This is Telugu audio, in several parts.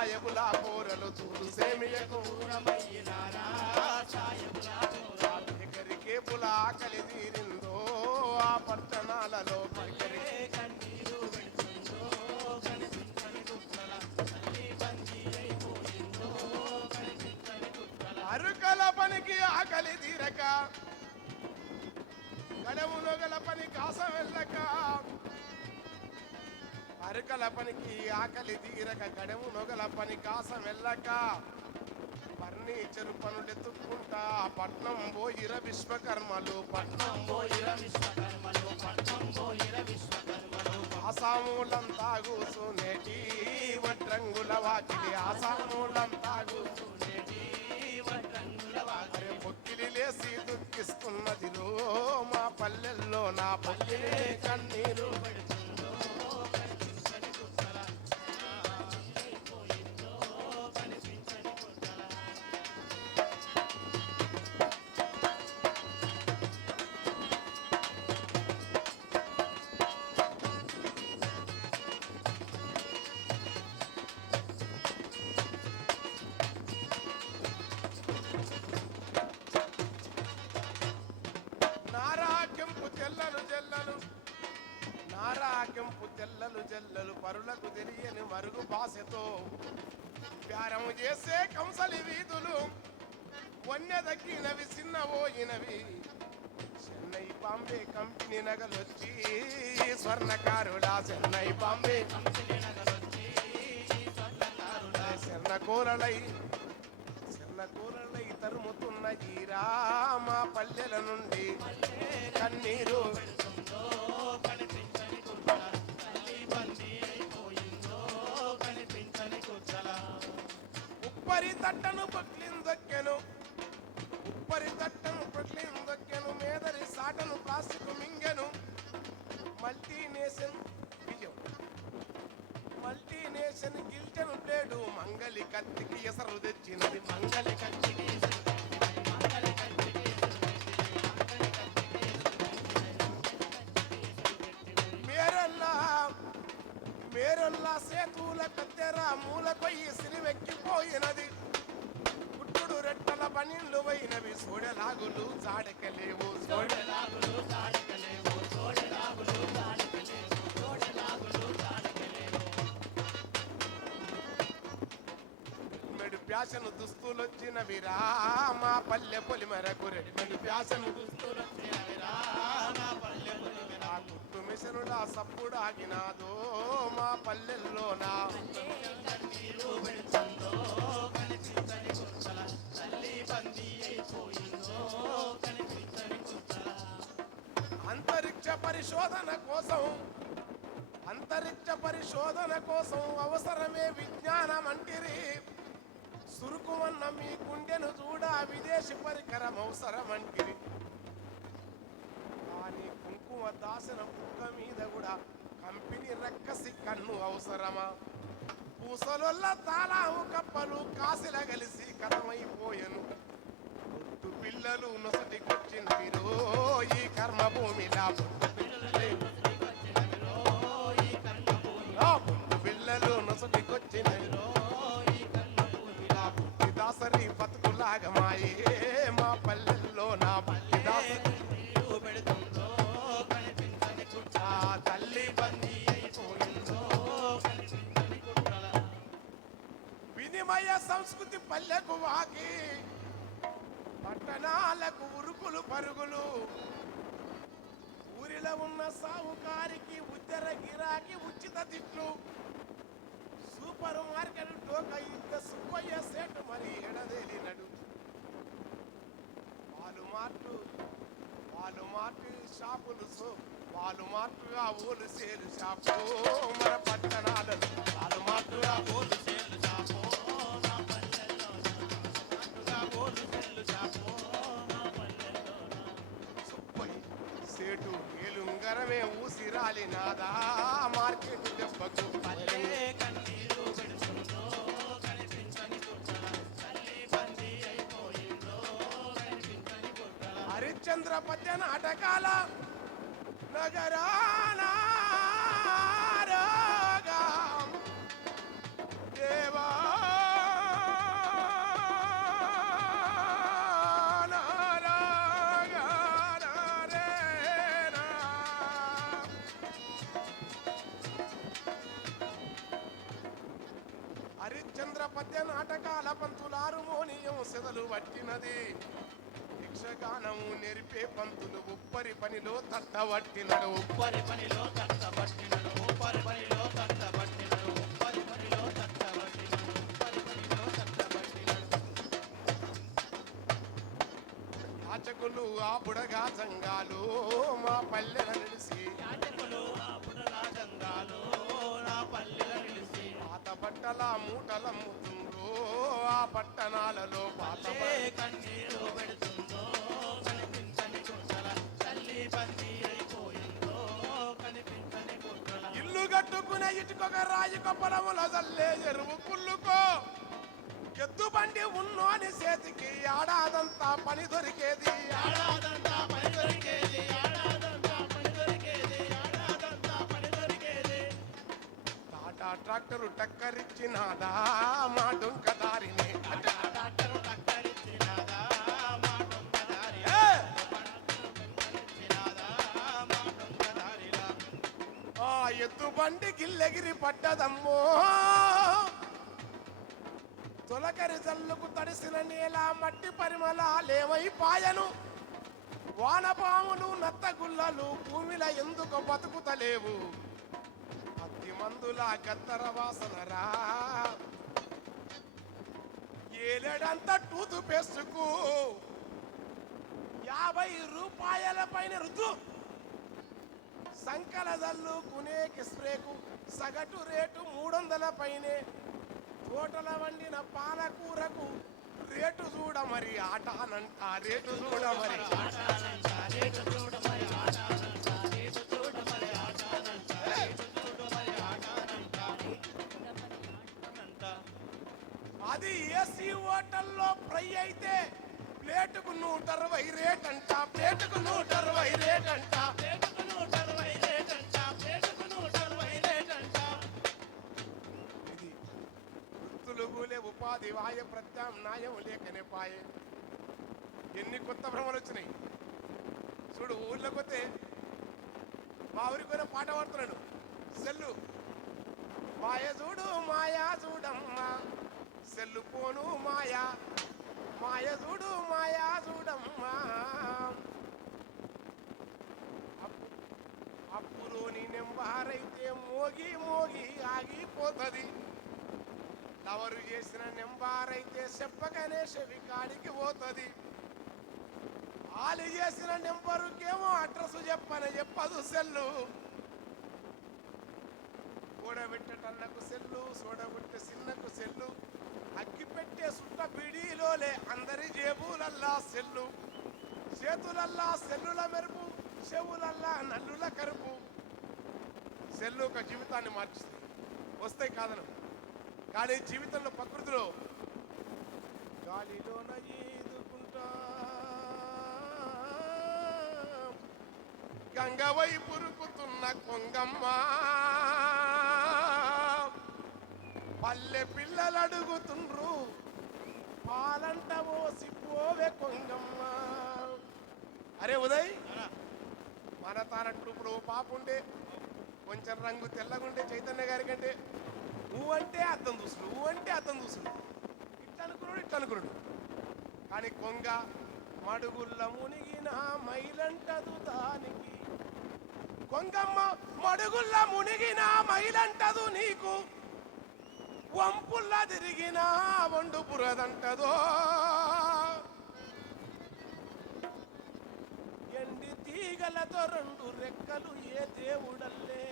సాయబులా కూరలు చూడు సేమియకు ఎక్కడికే పులా ఆకలి తీరిందో ఆ పట్టణాలలో అరుకల పనికి ఆకలి తీరక గడవు నొగల పని కాస వెళ్ళక అరుకల పనికి ఆకలి తీరక గడవు నొగల పని కాస వెళ్ళక ఫర్నిచరు పనులెత్తుకుంటా పట్నం పోయిర విశ్వకర్మలు ఆసామూలంతా కూసునేటి వడ్రంగుల వాకిలి ఆసామూలంతా కూసునేటి పొక్కిలి లేసి దుఃఖిస్తున్నదిరో మా పల్లెల్లో నా పల్లె కన్నీరు నారాకెంపు తెల్లలు జల్లలు పరులకు తెలియని మరుగు భాషతో ప్యారము చేసే కంసలి వీధులు వన్య దక్కినవి చిన్నవోయినవి చెన్నై బాంబే కంపెనీ నగలొచ్చి స్వర్ణకారుడా చెన్నై బాంబే చెన్నకూరలై తరుముతున్న ఈరా మా పల్లెల నుండి కన్నీరు ఉప్పరి తట్టను పక్లిందొక్కెను మేదరి సాటను ప్లాస్టిక్ మింగెను మల్టీనేషన్ గిల్టను ప్లేడు మంగలి కత్తికి ఎసరు తెచ్చినది మేరల్లా సేతుల కత్తెర మూల కొయ్యి సిరివెక్కిపోయినది పుట్టుడు రెట్టల పనిళ్ళు పోయినవి సోడెలాగులు జాడకలేవు మెడు ప్యాసను దుస్తులొచ్చినవి రా మా పల్లె పొలిమరకు రెడ్డి ప్యాసను దుస్తులొచ్చినవిరా మా పల్లె పొలిమరా గుట్టు మిషనుడా సప్పుడాగినాదో మా పల్లెల్లోనా అంతరిక్ష పరిశోధన కోసం అవసరమే విజ్ఞానం అంటిరి సురుకుమన్న మీ గుండెను చూడా విదేశీ పరికరం అవసరమంటిరి కానీ కుంకుమ దాసన కుక్క మీద కూడా కంపెనీ రక్కసి కన్ను అవసరమా పూసలొల్ల తాళాము కప్పలు కాసిల కలిసి కథమైపోయెను పుట్టు పిల్లలు నొసటికొచ్చినవిరో ఈ కర్మభూమిలా పుట్టు పిల్లలు నొసటికొచ్చినవిరో దాసరి బతుకులాగమాయే మా పల్లెల్లో నా పల్లి దాసరి తల్లి బందీ అయిపోయిందో వినిమయ సంస్కృతి పల్లెకు వాకి పట్టణాలకు ఉరుకులు పరుగులు ఊరిలో ఉన్న సాహుకారికి ఉత్తర గిరాకి ఉచిత తిట్లు సూపర్ మార్కెట్ డోక ఇంత సుబ్బయ్య సేటు మరి ఎడదేలినడు వాళ్ళు మార్టు షాపులు వాళ్ళు మార్టుగా ఓలు సేలు షాపు మన పట్టణాలలో వాళ్ళు మార్టుగా ఓలు సేలు షాపు సుబ్బయ్య సేటు ఏలుంగరమే ఊసిరాలి నాదా మార్కెట్ దెబ్బకు హరిశ్చంద్ర పద్య నాటకాల నగరానా దేవా పద్య నాటకాల పంతులారు మోనియం సెదలు పట్టినది. యక్షగానము నెరిపే పంతులు ఉప్పరి పనిలో తట్టబట్టినడు. ఉప్పరి పనిలో తట్టబట్టినడు. ఉప్పరి పనిలో తట్టబట్టినడు. ఉప్పరి పనిలో తట్టబట్టినడు. ఉప్పరి పనిలో తట్టబట్టినడు. యాచకులు ఆ బుడగా జంగాలు మా పల్లెల నిలిసి, యాచకులు ఆ బుడగా జంగాలు నా పల్లెల నిలిసి, పాత బట్టల మూటలమ్ముతుండ్రు ఆ పట్టణాలలో పాత కన్నీరు పెడుతుందో కనిపించని గుట్టల తల్లి బందీ అయిపోయిందో కనిపించని గుట్టల. ఇల్లు కట్టుకునే ఇటుకొక రాయి కొప్పలముల జల్లే ఎరువు కుళ్ళుకో ఎద్దు బండి ఉన్నోని చేతికి ఏడాదంతా పని దొరికేది. ఏడాదంతా పని దొరికేది. ఏడాదంతా పని దొరికేది. ఏడాదంతా పని దొరికేది. టాటా ట్రాక్టరు టక్కరిచ్చినాదా మా డొంక దారిని. డాక్టరు టక్కరిచ్చినాదా మా డొంక దారి. ఏ! టక్కరిచ్చినాదా మా డొంక దారిలా. ఆ ఎద్దు బండి గిల్లెగిరి పడ్డదమ్మో, తొలకరి జల్లుకు తడిసిన నేల మట్టి పరిమళాలేమైపాయను. వానపాములు నత్తగుల్లలు భూమిలో ఎందుకు బతుకుతలేవు. పత్తి మందుల గత్తర వాసనరా ఏలేడంతా టూతు పేస్టుకు 50 రూపాయల పైన రుద్దు. సంకల జల్లుకునే స్ప్రేకు సగటు రేటు 300 పైనే. తోటల వండిన పాలకూరకు రేటు చూడ మరి ఆటానంట. రేటు చూడ మరి ఆటానంట. రేటు చూడ మరి ఆటానంట. రేటు చూడ మరి ఆటానంట. రేటు చూడ మరి ఆటానంట. ఆటానంట. అది ఏసీ హోటల్లో ఫ్రై అయితే ప్లేటుకు 160 రేట్ అంట. ప్లేటుకు 160 రేట్ అంట. ప్లేటుకు 160 రేట్ అంట. ప్లేటుకు 160 రేట్ అంట. ఇది వృత్తులు గూలే ఉపాధి వాయ ప్రత్యామ్నాయం లేకనే పాయే. ఎన్ని కొత్త భ్రమలు వచ్చినాయి చూడు. ఊళ్ళోకి వస్తే మా ఊరికి పోయిన పాట పాడుతున్నాడు సెల్లు. మాయ చూడు మాయా చూడమ్మా సెల్లు పోను మాయా. మాయ చూడు మాయా చూడమ్మా. అప్పులోని నెంబారైతే మోగి మోగి ఆగిపోతుంది. ఎవరు చేసిన నెంబారైతే చెప్పకనే చెవి కాడికి పోతుంది. వాళ్ళు చేసిన నెంబరుకేమో అడ్రస్ చెప్పదు సెల్లు. కూడబెట్టటన్నకు సెల్లు, సోడబెట్టే సిన్నకు సెల్లు, అగ్గి పెట్టే సుట్ట బిడీలోలే అందరి జేబులల్లా సెల్లు. చేతులల్లా సెల్లుల మెరుపు, చెవులల్లా నల్లుల కరుపు. సెల్లు ఒక జీవితాన్ని మార్చుతాయి. వస్తాయి కాదను, కానీ జీవితంలో ప్రకృతిలో గాలిలోన ఈదుకుంటా గంగవై పురుకుతున్న కొంగమ్మ. పల్లె పిల్లలు అడుగుతుండ్రు పాలంట పోసిపోవే కొంగమ్మ. అరే ఉదయ్, మన తానట్టు ఇప్పుడు పాపుండే కొంచెం రంగు తెల్లగుండే చైతన్య గారి కంటే నువ్వు అంటే అర్థం చూసుడు, నువ్వు అంటే అర్థం చూసుడు. ఇట్లా అనుకున్నాడు ఇట్లా అనుకున్నాడు. కానీ కొంగ మడుగుల్ల మునిగిన మైలంటదు దానికి. కొంగమ్మ మడుగుల్ల మునిగిన మైలంటదు నీకు. వంపుల్లా తిరిగిన వండు పురదంటదో. ఎండి తీగలతో 2 రెక్కలు ఏ దేవుడల్లే.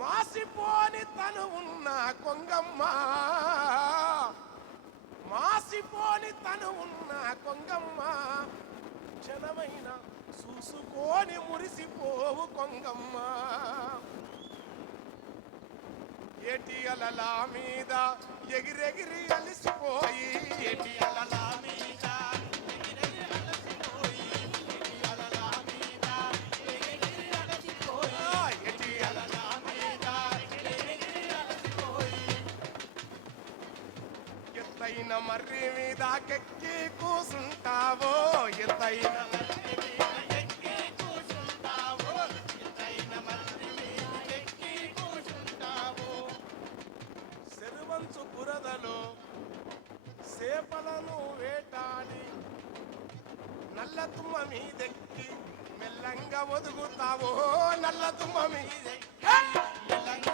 మాసిపోని తను ఉన్న కొంగమ్మ, మాసిపోని తను ఉన్న కొంగమ్మ. క్షణమైన చూసుకొని మురిసిపోవు కొంగమ్మ. ఏటి అలల మీద ఎగిరెగిరి అలిసిపోయి, ఏటి అలల మీద ఎగిరెగిరి అలసిపోయి, ఏటి అలల మీద ఎగిరెగిరి అలసిపోయి, ఏటి అలల మీద ఎగిరెగిరి అలసిపోయి. ఎత్తైన మర్రి మీద కెక్కి కూసుంటావో, ఎత్తైన మర్రి మీద ఎక్కి కూర్చుంటావో, ఎత్తైన మర్రి మీద ఎక్కి కూర్చుంటావో. సెరువంచు బురద చేపలను వేటాడి నల్ల తుమ్మ మీదెక్కి మెల్లంగా ఒదుగుతావో నల్ల తుమ్మ మీదెక్కి